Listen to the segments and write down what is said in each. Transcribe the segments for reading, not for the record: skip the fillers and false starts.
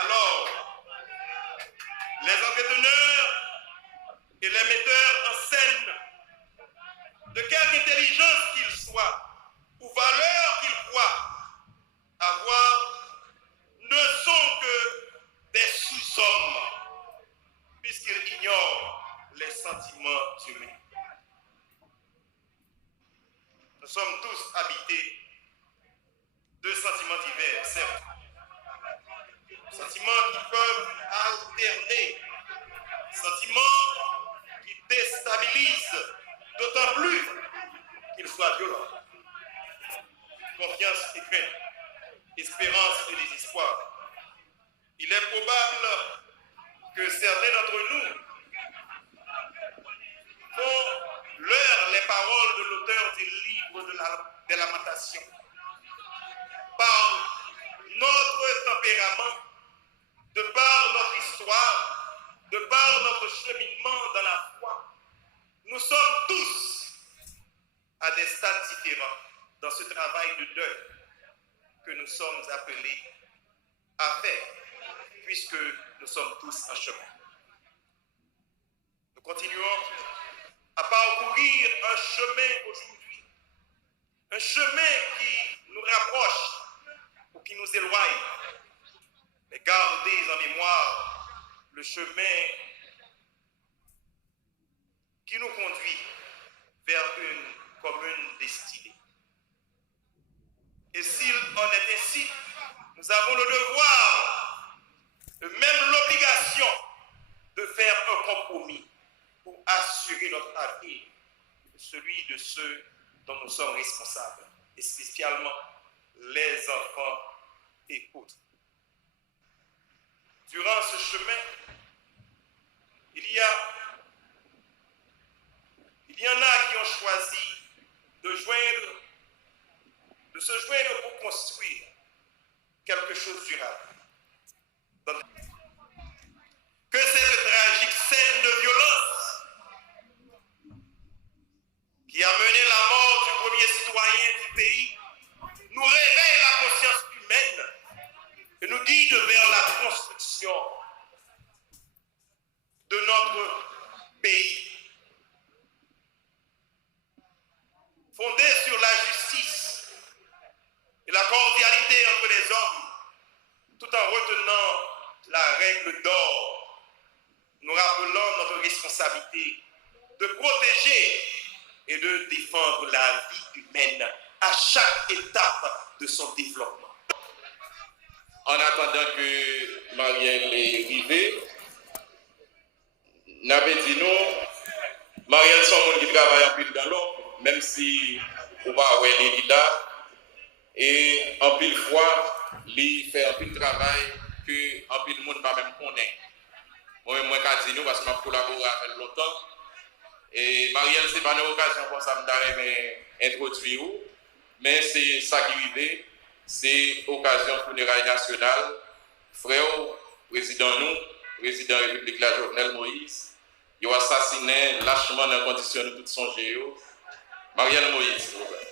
Alors, les entrepreneurs et les metteurs en scène, de quelque intelligence qu'ils soient, ou valeur qu'ils croient avoir, ne sont que des sous-hommes, puisqu'ils ignorent les sentiments humains. Nous sommes tous habités de sentiments divers, certes. Sentiments qui peuvent alterner, sentiments qui déstabilisent, d'autant plus qu'ils soient violents. Confiance et crainte, espérance et désespoir. Il est probable que certains d'entre nous font leur les paroles de l'auteur du livre des Lamentations. Par notre tempérament, de par notre histoire, de par notre cheminement dans la foi, nous sommes tous à des stades différents dans ce travail de deuil que nous sommes appelés à faire, puisque nous sommes tous en chemin. Nous continuons à parcourir un chemin aujourd'hui, un chemin qui nous rapproche ou qui nous éloigne. Mais gardez en mémoire le chemin qui nous conduit vers une commune destinée. Et s'il en est ainsi, nous avons le devoir, même l'obligation de faire un compromis pour assurer notre avenir, celui de ceux dont nous sommes responsables, et spécialement les enfants et autres. Durant ce chemin, il y en a qui ont choisi de se joindre pour construire quelque chose de durable. Que cette tragique scène de violence qui a mené la mort du premier citoyen du pays nous réveille la conscience humaine et nous guide vers la construction de notre pays, fondé sur la justice et la cordialité entre les hommes, tout en retenant la règle d'or. Nous rappelons notre responsabilité de protéger et de défendre la vie humaine à chaque étape de son développement. En attendant que Marielle est arrivée, n'avait dit non, Marielle sont monde qui travaille en pile dans l'eau, même si on va avoir les là, et en pile fois, il fait un pile travail que en pile monde pas même connaît. Moi-même, moi, je dis nous parce que je collabore avec longtemps. Et Marielle, ce n'est pas une occasion pour ça de introduire, mais c'est ça qui arrive, c'est occasion pour les rails nationales, frère, président nous, président de la République, la Jovenel Moïse, il a assassiné lâchement dans les conditions de tout son géo. Marielle Moïse, s'il vous plaît.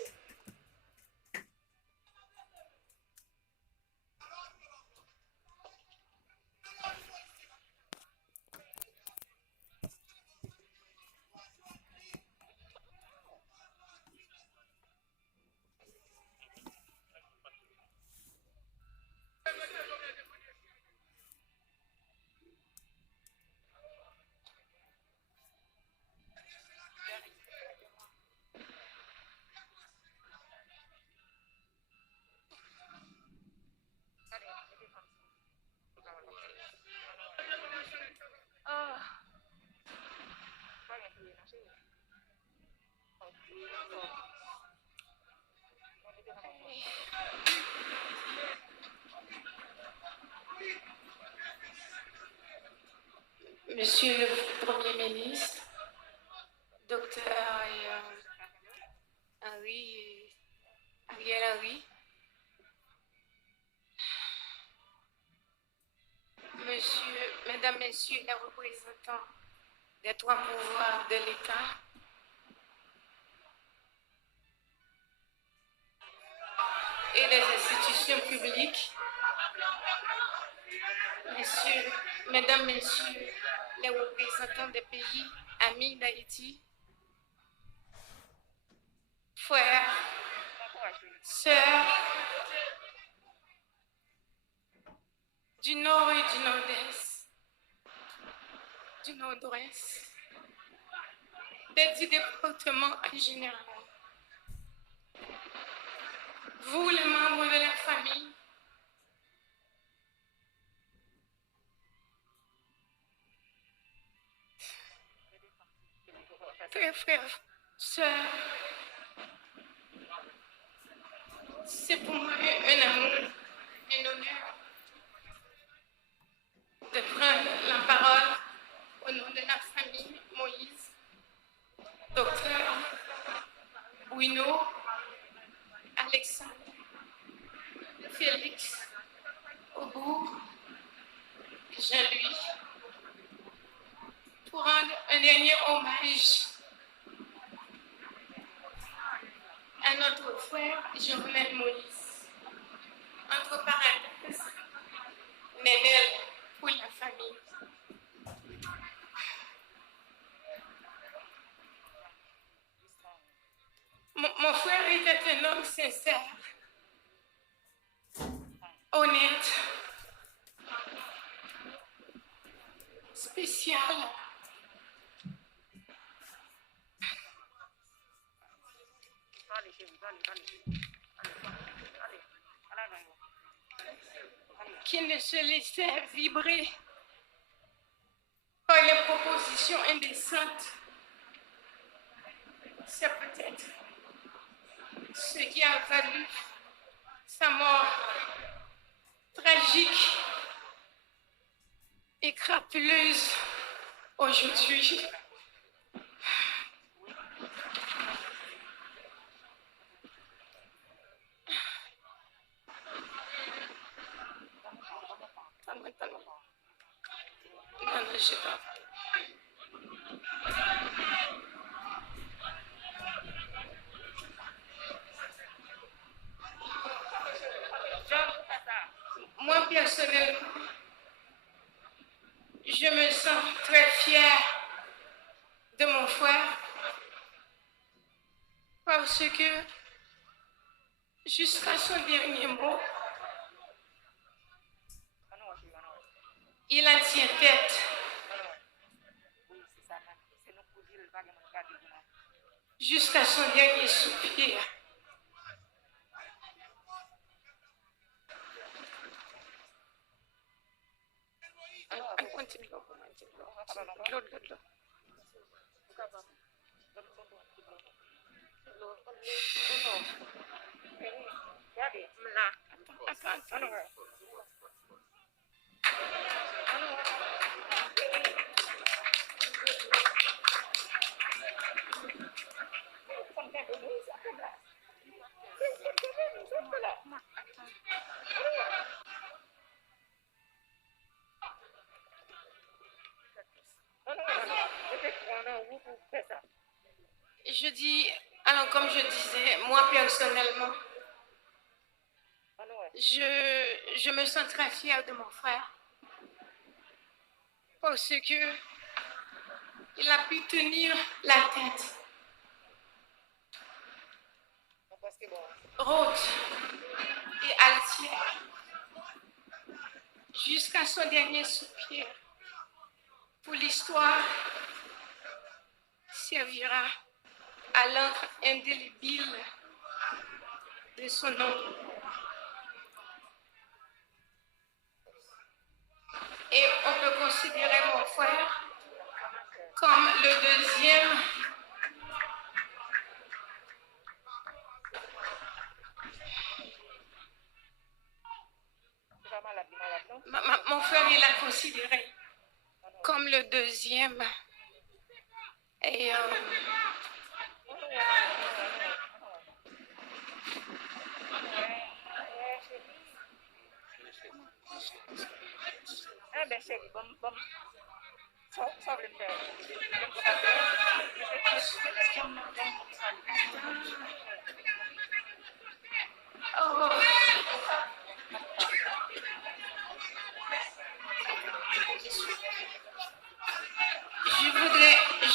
Monsieur le Premier ministre, docteur Ariel Henry, Mesdames, Messieurs les représentants des trois pouvoirs de l'État, et des institutions publiques, Messieurs, Mesdames, Messieurs, les représentants des pays amis d'Haïti, frères, sœurs, du nord et du nord-est, du nord-ouest, des 10 départements en général. Vous, les membres de la famille, frères, sœurs, c'est pour moi un amour, un honneur de prendre la parole au nom de la famille Moïse, docteur Bruno, Alexandre, Félix, Aubourg, Jean-Louis, pour rendre un dernier hommage à notre frère Jovenel Moïse. Entre parenthèses, Nénel pour la famille. Mon frère était un homme sincère, honnête, spécial. Qui ne se laissait vibrer par les propositions indécentes. C'est peut-être ce qui a valu sa mort tragique et crapuleuse aujourd'hui. Non, je sais pas. Moi, personnellement, je me sens très fière de mon frère parce que jusqu'à son dernier mot, il en tient tête. Jusqu'à son dernier soupir. Continue. Je dis, alors comme je disais, moi personnellement, je me sens très fière de mon frère parce que il a pu tenir la tête haute et altière jusqu'à son dernier soupir. Pour l'histoire servira à l'encre indélébile de son nom. Et on peut considérer mon frère comme le deuxième mon frère, il l'a considéré comme le deuxième. Et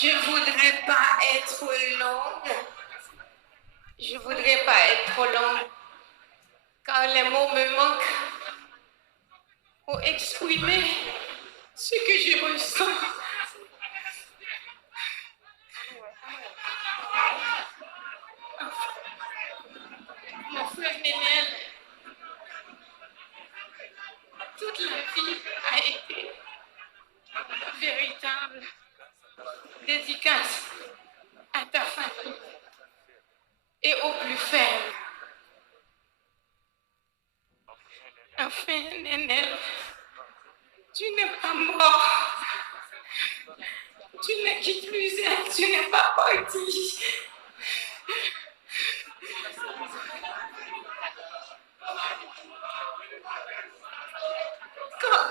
Je voudrais pas être longue. Je voudrais pas être trop longue, car les mots me manquent pour exprimer ce que je ressens. Mon frère Nénel, toute la vie a été une véritable dédicace à ta famille et aux plus faibles. Enfin, Nénel, tu n'es pas mort. Tu n'es qui plus est, tu n'es pas parti.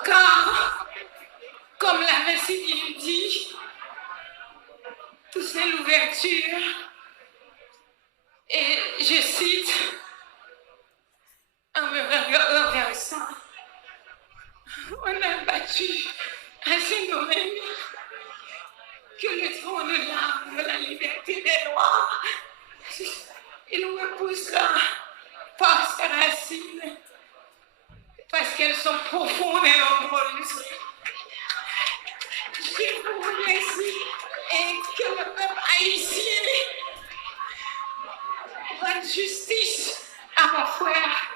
Car, comme l'avait si bien dit, tout c'est l'ouverture. Et je cite, en me renversant, on a battu assez nous-mêmes que le trône de l'arbre de la liberté des Noirs, il repoussera par ses racines, parce qu'elles sont profondes et nombreuses. Je vous remercie et que le peuple haïtien rende justice à mon frère.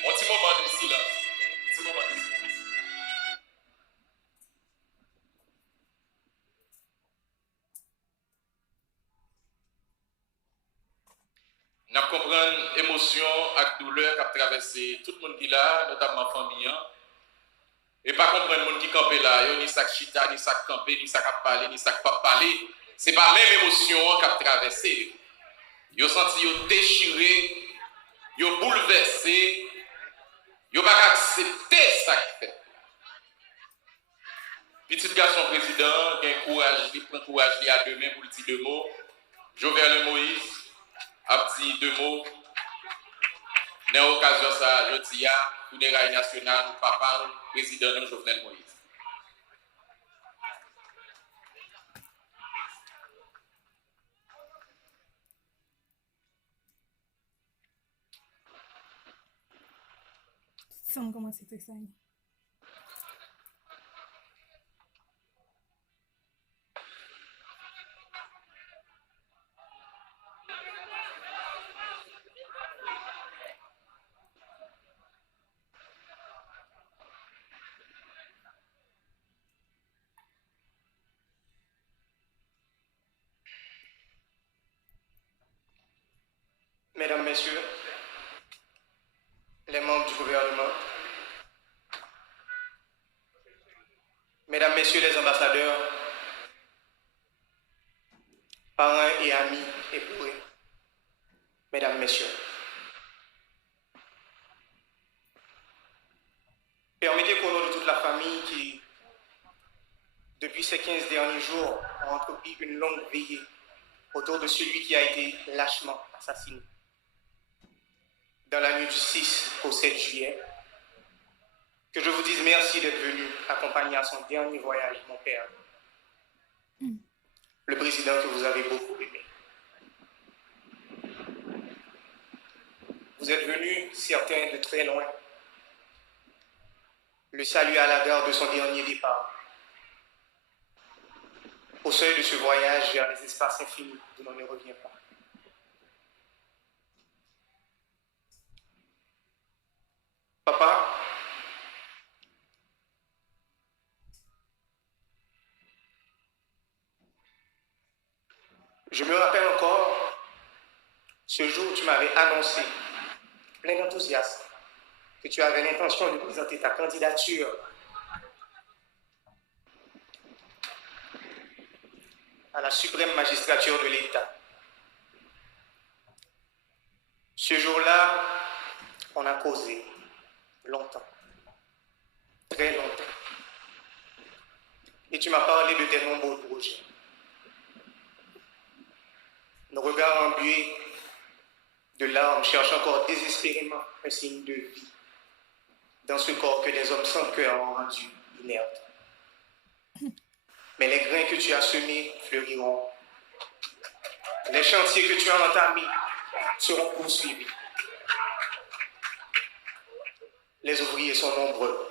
Un petit moment de silence. Un petit moment de silence. Nous comprenons l'émotion et la douleur qui a traversé tout le monde qui est là, notamment la famille. Et pas comprendre le monde qui campe là, ni ça chita, ni ça camper, ni ça parler, ni ça pas parler. Ce n'est pas la même émotion qui a traversé. Ils ont senti déchiré, ils ont bouleversé, ils n'ont pas accepté ça qui fait. Petit garçon président, qui a courage, il prend courage, il a deux mains pour le dire deux mots. Jovenel Moïse a dit deux mots. Dans l'occasion, ça, je dis à funérailles nationales, papa, président Jovenel Moïse. Sans commencer tout ça. Mesdames, Messieurs, les membres du gouvernement, Mesdames, Messieurs les ambassadeurs, parents et amis époux, Mesdames, Messieurs, permettez qu'au nom de toute la famille qui, depuis ces 15 derniers jours, a entrepris une longue veillée autour de celui qui a été lâchement assassiné dans la nuit du 6 au 7 juillet, que je vous dise merci d'être venu accompagner à son dernier voyage mon père, le président que vous avez beaucoup aimé. Vous êtes venus, certains de très loin, le saluer à la gare de son dernier départ, au seuil de ce voyage vers les espaces infinis d'où l'on ne revient pas. Papa, je me rappelle encore Ce jour, tu m'avais annoncé, plein d'enthousiasme, que tu avais l'intention de présenter ta candidature à la suprême magistrature de l'État. Ce jour-là, on a causé longtemps, très longtemps. Et tu m'as parlé de tes nombreux projets. Nos regards embués de larmes cherchent encore désespérément un signe de vie dans ce corps que des hommes sans cœur ont rendu inerte. Mais les grains que tu as semés fleuriront. Les chantiers que tu as entamés seront poursuivis. Les ouvriers sont nombreux.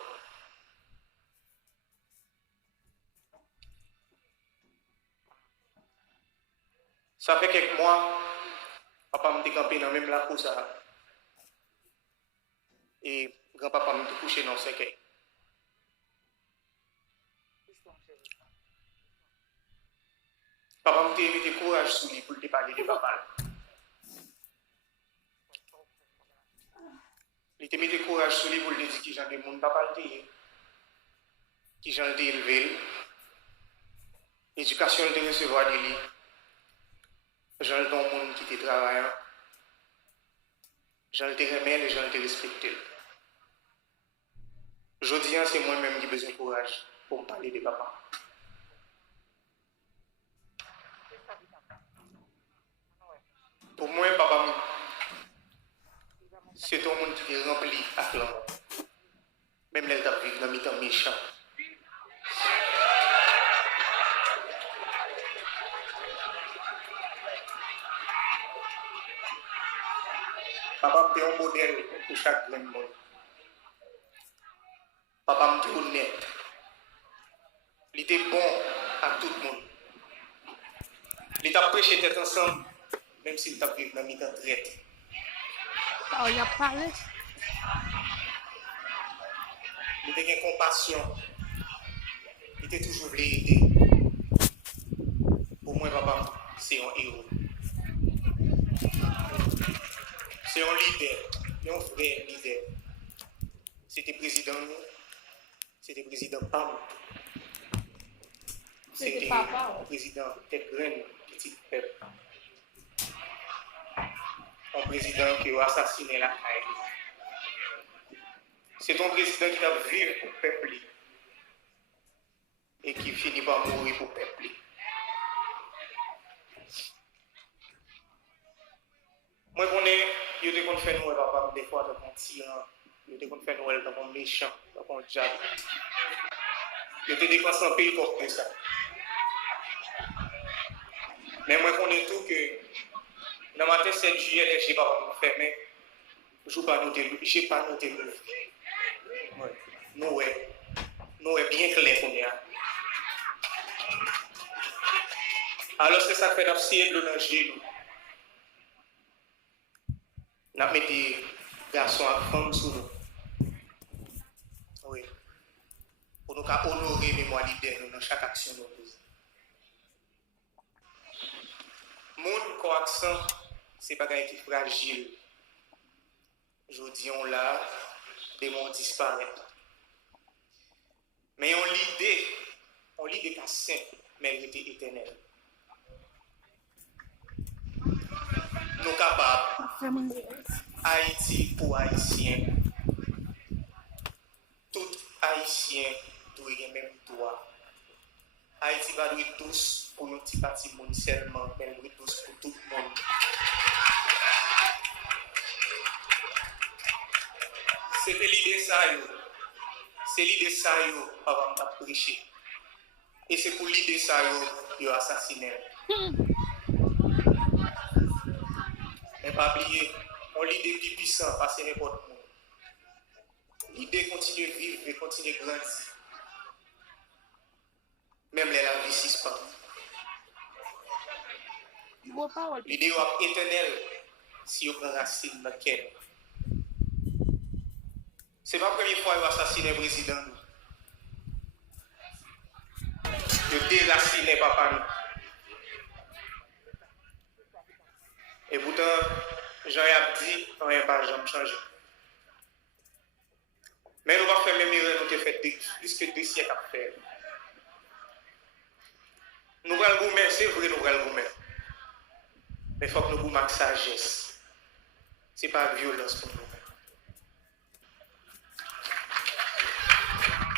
Ça fait quelques mois, papa m'a campé dans même la course et grand-papa m'a couché dans le cercueil. Papa m'a mis du courage sur lui pour te parler de papa. Il t'a mis du courage sur lui pour lui dire que j'en ai mon papa le qui j'en ai élevé. L'éducation de recevoir de lui. J'en ai ton monde qui te travaille. J'en ai remis et j'en ai respecté. Je dis, c'est moi-même qui ai besoin de courage pour me parler de papa. Pour moi, papa, c'est ton monde qui est rempli avec l'amour. Même les gens vivent dans les temps méchants. Papa me un modèle pour chaque monde. Papa me dit honnête. Il était bon à tout le monde. Il t'a prêché d'être ensemble, même s'il t'a vécu dans le temps traite. Oh, il a parlé. Il était une compassion. Il était toujours voulu aider. Pour moi, papa, c'est un héros. C'est un leader, un vrai leader. C'était président, c'était président PAM. C'était un président tête graine, petit peuple. Un président qui a assassiné la Haïti. C'est un président qui a vécu pour le peuple et qui finit par mourir pour le peuple. Moi, je connais, je te faire Noël, papa, des fois, dans mon tyran, je te faire Noël dans mon méchant, dans mon diable. Je te dépense un pays pour ça. Mais moi, je connais tout que dans ma tête, 7 juillet, les j'ai pas fermé. Je n'ai pas noté, je n'ai pas noté. Noël bien clair pour moi. Alors, c'est ça que fait d'abside dans le genou. Nous avons mis des garçons et femmes sous nous. Oui. Pour nous honorer les mémoires leaders dans chaque action de nous. Mon coaccent, ce n'est pas quelqu'un qui est fragile. Je dis, on l'a, des mondes disparaissent. Mais on l'idée pas simple, mais elle était éternelle. Nous capables, Haïti pour Haïtien, tout Haïtien doit y même droit. Haïti va doit tous pour un petit parti monde seulement, mais doit tous pour tout le monde. C'était l'idée ça, c'est l'idée ça, avant de prêcher. Et c'est pour l'idée ça, il a assassiné. Mais pas oublier, on l'idée plus puissant, parce que n'importe monde. L'idée continue de vivre et continue de grandir. Même les la vie suspend. L'idée est éternelle si on prend racine dans le cœur. Ce n'est pas la première fois qu'il a assassiné le président. Il a déraciné papa. Et pourtant, Jean-Yves dit, rien pas jamais changé. Mais nous ne pouvons pas faire même erreur nous avons fait plus que 2 siècles à faire. Nous allons le gourmet, c'est vrai, nous allons le gourmet. Mais il faut que nous gourmet avec sagesse. Ce n'est pas violence pour nous.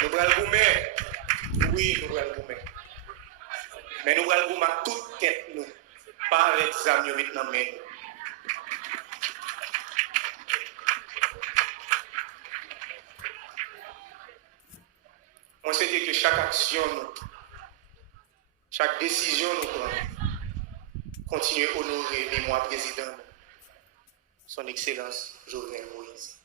Nous allons le gourmet. Oui, nous allons le gourmet. Mais nous allons le gourmet avec toute tête, nous. Pas avec les amis maintenant, mais on sait que chaque action, chaque décision nous prenons, continue à honorer le mémoire président, son Excellence Jovenel Moïse.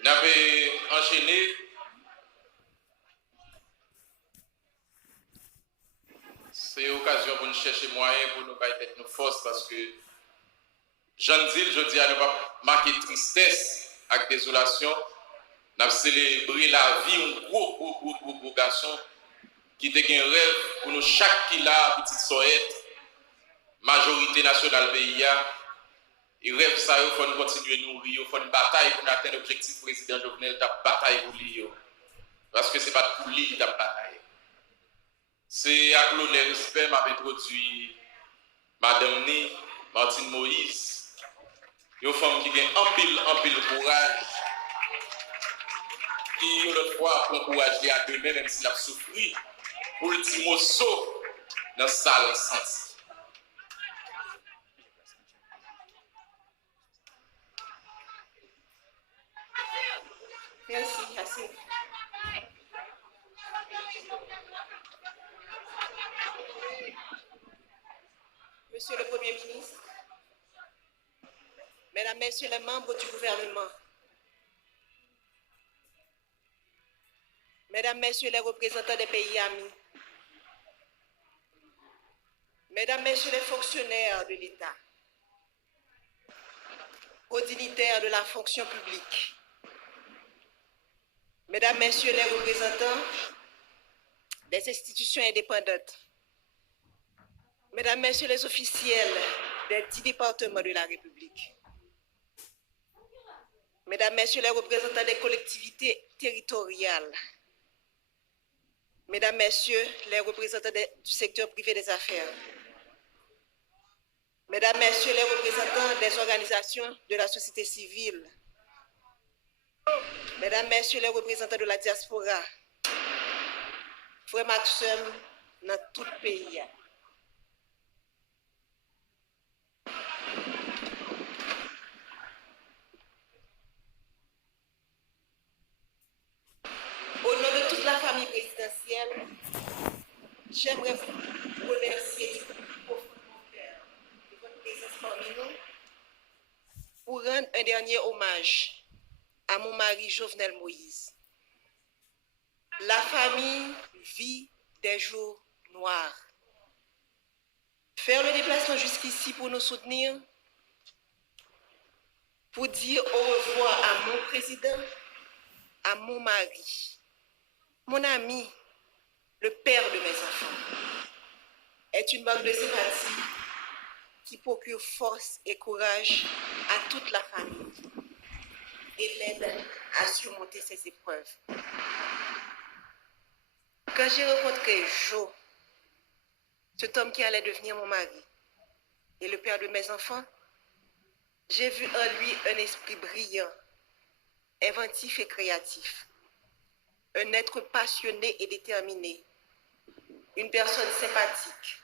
Nous avons enchaîné. C'est l'occasion pour nous chercher moyens pour nous battre nos forces parce que Jean Dil, je dis à ne pas marquer tristesse avec désolation. Nous avons célébré la vie, un gros garçon qui était un rêve pour nous, chaque qui l'a, petite soette, majorité nationale pays. Et rêve ça, il faut nous continuer à nourrir, il faut une bataille pour atteindre l'objectif président Jovenel, de bataille pour lui. Parce que ce n'est pas pour lui de bataille. C'est à l'honneur et respect m'a introduit Madame Ni, Martine Moïse, une femme qui a un pile courage, qui l'autre fois prend courage à demain, même s'il a souffert, pour le petit mot saut dans la salle senti. Merci, Hassan. Monsieur le Premier ministre, Mesdames, Messieurs les membres du gouvernement, Mesdames, Messieurs les représentants des pays amis, Mesdames, Messieurs les fonctionnaires de l'État, aux dignitaires de la fonction publique, Mesdames, Messieurs les représentants des institutions indépendantes, Mesdames, Messieurs les officiels des 10 départements de la République, Mesdames, Messieurs les représentants des collectivités territoriales, Mesdames, Messieurs les représentants du secteur privé des affaires, Mesdames, Messieurs les représentants des organisations de la société civile, Mesdames, Messieurs les représentants de la diaspora, frères Maxime dans tout le pays. Au nom de toute la famille présidentielle, j'aimerais vous remercier du profond de mon cœur de votre présence parmi nous pour rendre un dernier hommage à mon mari Jovenel Moïse. La famille vit des jours noirs. Faire le déplacement jusqu'ici pour nous soutenir, pour dire au revoir à mon président, à mon mari, mon ami, le père de mes enfants, est une marque de sympathie qui procure force et courage à toute la famille et l'aide à surmonter ces épreuves. Quand j'ai rencontré Joe, cet homme qui allait devenir mon mari et le père de mes enfants, j'ai vu en lui un esprit brillant, inventif et créatif, un être passionné et déterminé, une personne sympathique,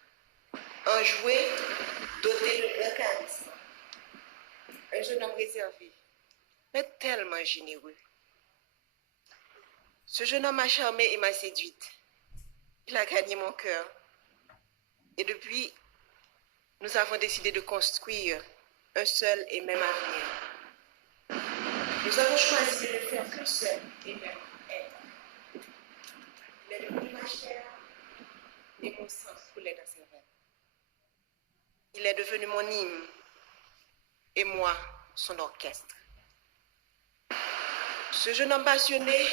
enjoué, doté de grand charisme, un jeune homme réservé, mais tellement généreux. Ce jeune homme m'a charmée et m'a séduite. Il a gagné mon cœur. Et depuis, nous avons décidé de construire un seul et même avenir. Nous avons choisi de ne faire qu'un seul et même être. Il est devenu ma chair et mon sang coulait dans ses veines. Il est devenu mon hymne et moi son orchestre. Ce jeune homme passionné,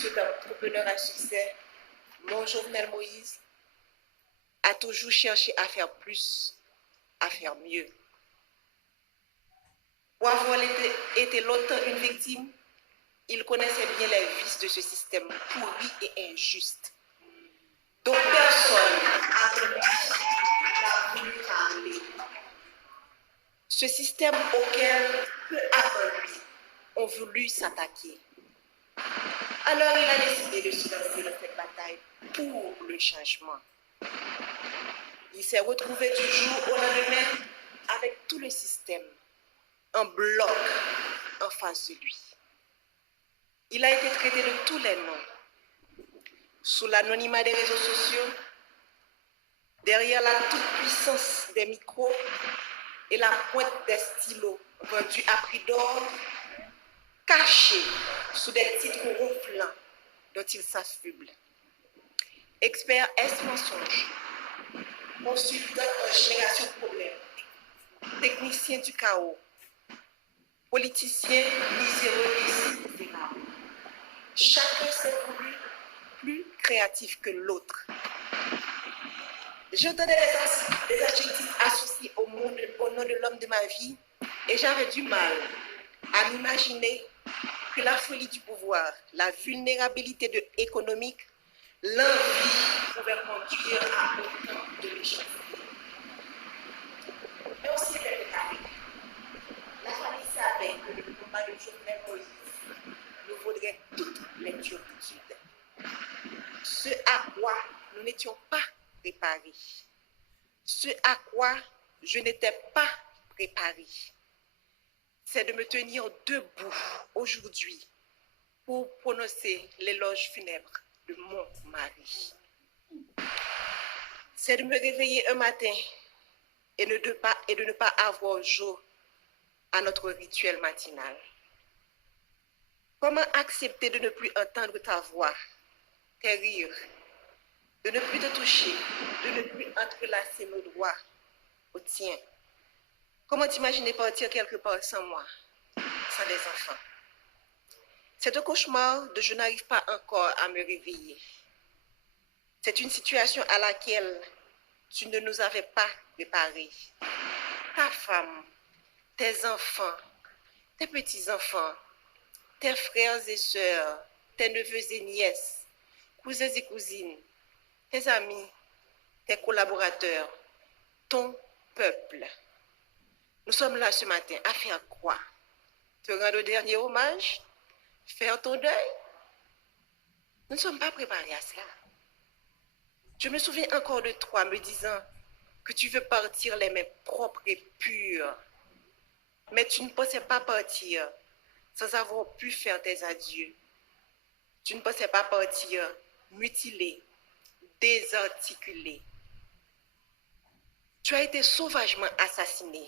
cet entrepreneur à succès, mon Jovenel Moïse, a toujours cherché à faire plus, à faire mieux. Pour avoir été longtemps une victime, il connaissait bien les vices de ce système pourri et injuste, dont personne n'a voulu parler. Ce système auquel peu avant lui ont voulu s'attaquer. Alors il a décidé de se lancer dans cette bataille pour le changement. Il s'est retrouvé du jour au lendemain avec tout le système en bloc en face de lui. Il a été traité de tous les noms. Sous l'anonymat des réseaux sociaux, derrière la toute-puissance des micros et la pointe des stylos vendus à prix d'or, caché sous des titres ronflants dont il s'affuble. Expert S-mensonge, consultant en génération de problèmes, technicien du chaos, politicien miséreux et misérable. Chacun s'est voulu plus créatif que l'autre. J'entendais des adjectifs associés au nom de l'homme de ma vie et j'avais du mal à m'imaginer que la folie du pouvoir, la vulnérabilité économique, l'envie pouvaient conduire à autant de méchanceté. Mais aussi les détails. La famille savait que le combat de Jovenel Moïse nous vaudrait toutes les turpitudes. Ce à quoi nous n'étions pas préparés. Ce à quoi je n'étais pas préparée. C'est de me tenir debout aujourd'hui pour prononcer l'éloge funèbre de mon mari. C'est de me réveiller un matin et de ne pas avoir jour à notre rituel matinal. Comment accepter de ne plus entendre ta voix, tes rires, de ne plus te toucher, de ne plus entrelacer nos doigts au tien? Comment t'imaginer partir quelque part sans moi, sans des enfants? C'est un cauchemar dont je n'arrive pas encore à me réveiller. C'est une situation à laquelle tu ne nous avais pas préparés. Ta femme, tes enfants, tes petits-enfants, tes frères et sœurs, tes neveux et nièces, cousins et cousines, tes amis, tes collaborateurs, ton peuple. Nous sommes là ce matin à faire quoi? Te rendre le dernier hommage? Faire ton deuil? Nous ne sommes pas préparés à cela. Je me souviens encore de toi me disant que tu veux partir les mains propres et pures. Mais tu ne pensais pas partir sans avoir pu faire tes adieux. Tu ne pensais pas partir mutilé, désarticulé. Tu as été sauvagement assassiné.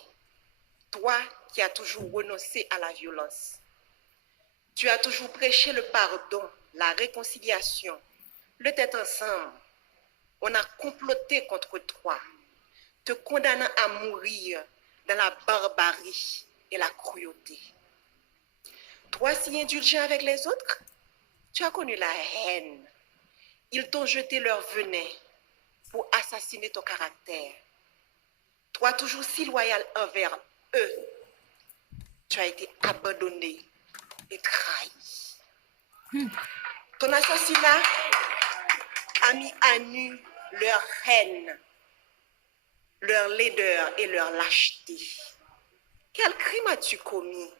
Toi qui as toujours renoncé à la violence. Tu as toujours prêché le pardon, la réconciliation, le tête ensemble. On a comploté contre toi, te condamnant à mourir dans la barbarie et la cruauté. Toi si indulgent avec les autres, tu as connu la haine. Ils t'ont jeté leur venin pour assassiner ton caractère. Toi toujours si loyal envers eux, tu as été abandonné et trahi. Ton assassinat a mis à nu leur haine, leur laideur et leur lâcheté. Quel crime as-tu commis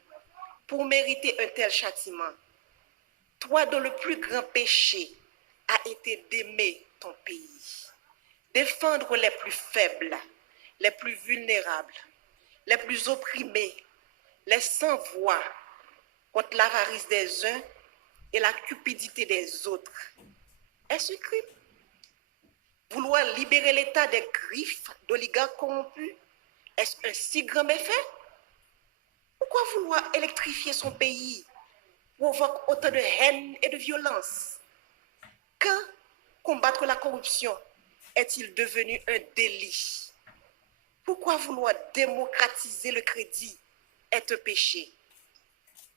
pour mériter un tel châtiment? Toi dont le plus grand péché a été d'aimer ton pays, défendre les plus faibles, les plus vulnérables, les plus opprimés, les sans-voix, contre l'avarice des uns et la cupidité des autres. Est-ce un crime? Vouloir libérer l'État des griffes d'oligarques corrompus, est-ce un si grand méfait? Pourquoi vouloir électrifier son pays provoque autant de haine et de violence? Quand combattre la corruption est-il devenu un délit? Pourquoi vouloir démocratiser le crédit est un péché?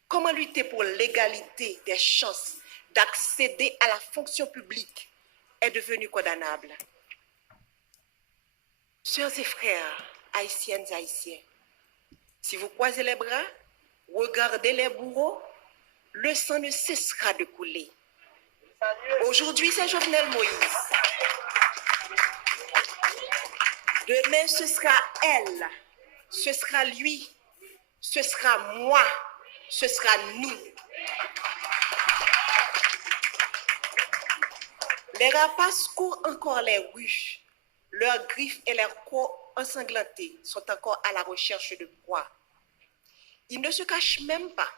Comment lutter pour l'égalité des chances d'accéder à la fonction publique est devenu condamnable? Sœurs et frères, haïtiennes et haïtiens, si vous croisez les bras, regardez les bourreaux, le sang ne cessera de couler. Aujourd'hui, c'est Jovenel Moïse. Demain, ce sera elle, ce sera lui, ce sera moi, ce sera nous. Les rapaces courent encore les rues. Leurs griffes et leurs corps ensanglantés sont encore à la recherche de proie. Ils ne se cachent même pas.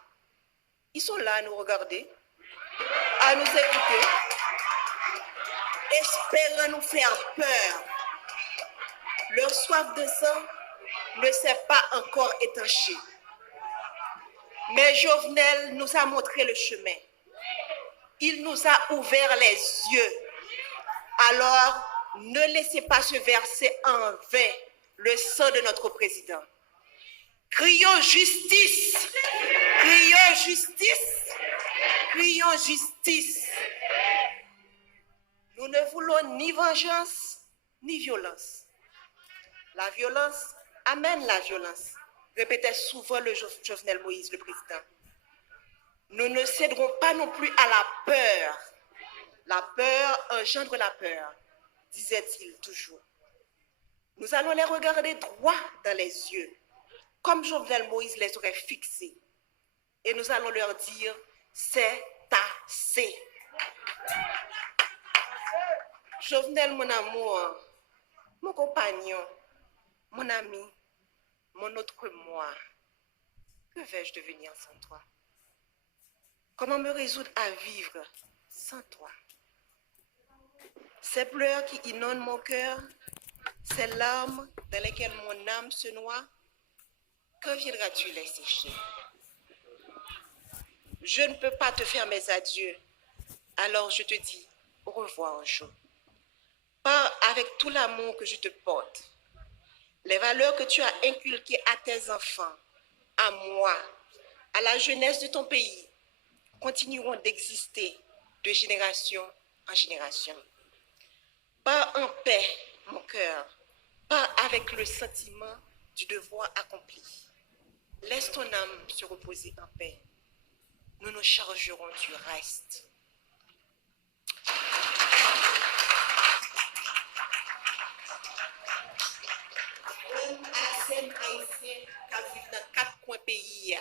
Ils sont là à nous regarder, à nous écouter, espérant nous faire peur. Leur soif de sang ne s'est pas encore étanchée. Mais Jovenel nous a montré le chemin. Il nous a ouvert les yeux. Alors, ne laissez pas se verser en vain le sang de notre président. Crions justice! Crions justice! Crions justice! Nous ne voulons ni vengeance, ni violence. La violence amène la violence, répétait souvent le Jovenel Moïse, le président. Nous ne céderons pas non plus à la peur. La peur engendre la peur, disait-il toujours. Nous allons les regarder droit dans les yeux, comme Jovenel Moïse les aurait fixés. Et nous allons leur dire, c'est assez. Jovenel, mon amour, mon compagnon, mon ami, mon autre moi, que vais-je devenir sans toi? Comment me résoudre à vivre sans toi? Ces pleurs qui inondent mon cœur, ces larmes dans lesquelles mon âme se noie, quand viendras-tu les sécher? Je ne peux pas te faire mes adieux, alors je te dis au revoir un jour. Pars avec tout l'amour que je te porte. Les valeurs que tu as inculquées à tes enfants, à moi, à la jeunesse de ton pays, continueront d'exister de génération en génération. Pars en paix, mon cœur, pars avec le sentiment du devoir accompli. Laisse ton âme se reposer en paix. Nous nous chargerons du reste. Haïtiens qui vivent dans 4 coins pays,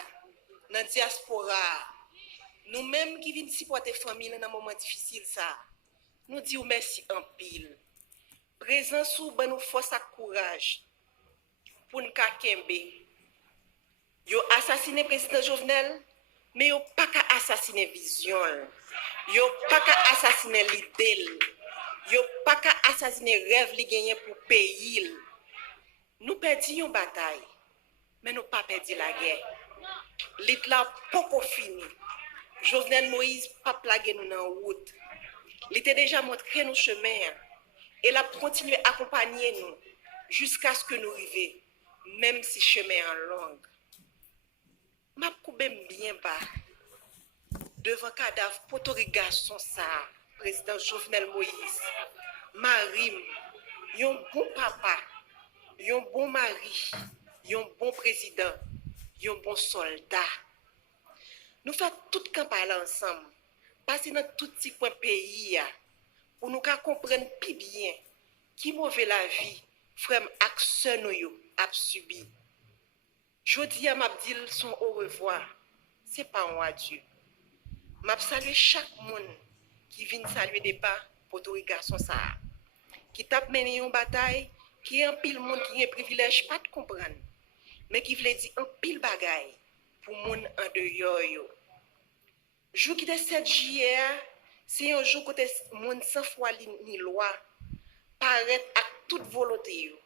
dans la diaspora, nous-mêmes qui venons supporter la famille dans un moment difficile, nous disons merci en pile. Présent sous nous force et courage pour nous kembe. Yo assassiné le président Jovenel, mais yo pas qu'à assassiner vision. Yo pas qu'à assassiner l'idée. Yo pas qu'à assassiner rêve li gagné pour pays. Nous perdions une bataille, mais nous pas perdu la guerre. L'État pas fini. Jovenel Moïse pas plagué nous dans la route. Il était déjà montré nos chemins et l'a continué à accompagner nous jusqu'à ce que nous arrivions, même si chemin est long. M'a coupé bien bas devant cadavre potorigasson ça, président Jovenel Moïse. Marim, yon bon papa, yon bon mari, yon bon président, yon bon soldat. Nous faisons tout campagne ensemble, passer dans tout petit coin pays pour nous comprendre plus bien qui mauvais la vie, frère action nous a subi. Jodi a m'a dit son au revoir, c'est pas un adieu. M'a salué chaque monde qui vient saluer des pas pour tout garçon ça, qui tape mené une bataille, qui en pile monde qui a privilège pas de comprendre, mais qui veut dire en pile bagaille pour monde en dehors yo. Jour qui est 7 juillet, c'est un jour côté monde sans foi ni loi paraît à toute volonté yo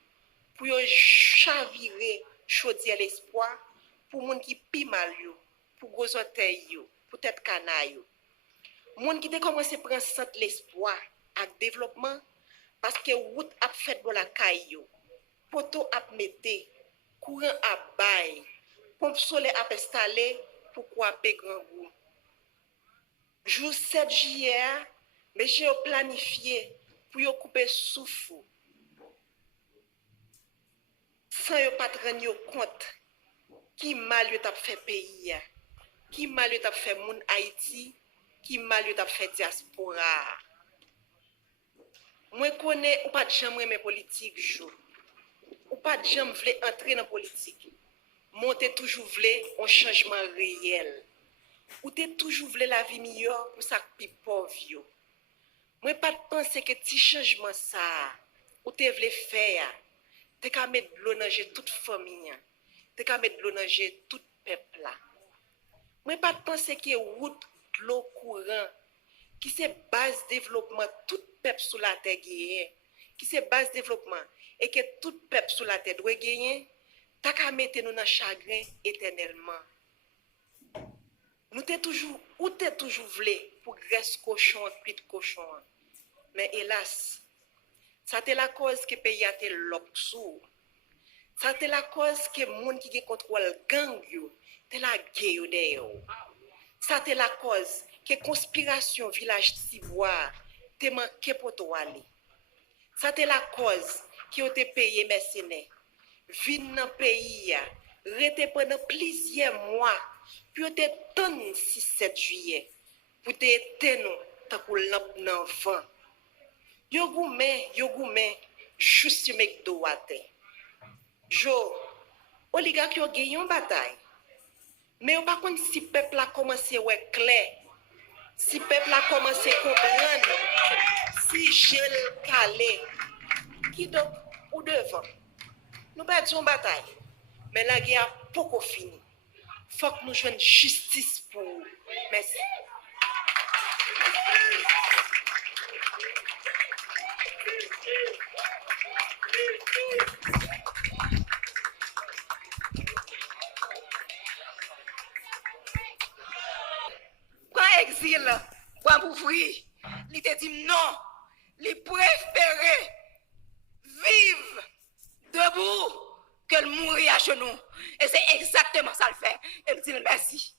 pour yo chavirer chaudier l'espoir pour monde qui pi mal yo, pour gros orteil yo, pour tête canaille. Moun qui te commencé prendre centre l'espoir avec développement parce que route a fait dans la caillou, poteau a metté, courant a bail, pompe solaire a installé pour couper grand goût. Jour 7 juillet, monsieur a planifié pour y couper souffle. Sans yo pas rendre compte qui mal yo t'a fait pays, qui mal yo t'a fait moun Haïti, qui mal yo t'a fait diaspora. Moi connais ou pas de jamais aimer politique jo. Ou pas de jamais vle entrer dans politique. Monter toujours vle un changement réel. Ou t'es toujours vle la vie meilleure pour ça pi pauvre yo. Moi pas de penser que petit changement ça ou t'es vle faire. T'es qu'à mettre de l'eau dans toute famille. T'es qu'à mettre de l'eau dans tout peuple là. Moi pas de penser que route de l'eau courant qui c'est base développement tout peuple sous la terre gagner, qui c'est base développement et que tout peuple sous la terre doit gagner, t'as qu'à mettre nous dans chagrin éternellement. Nous t'es toujours ou t'es toujours voulu pour graisse cochon puis cochon. Mais hélas, ça c'est la cause que pays a été l'obsou. Ça c'est la cause que monde qui contrôle gang yo, c'est la guerre de. Ça c'est la cause que conspiration village Tiboire te manqué pour toi aller. Ça c'est la cause qui ont été payé mercenaires. Vin dans pays rete pendant plusieurs mois puis te ton 6-7 juillet pour te tenou ta pour lampe nan vent. Yo goumen juste mek do wate. Jo oligarque yo gagné une bataille. Mais on pas contre si peuple a commencé ouais clair. Si peuple a commencé à comprendre, si gel calé, qui donc ou devant, nous perdons une bataille. Mais la guerre a beaucoup fini. Il faut que nous jouions justice pour vous. Merci. Quand exil, pour ouvrir, il te dit non, il préférait vivre debout que de mourir à genoux. Et c'est exactement ça le fait. Et il dit merci.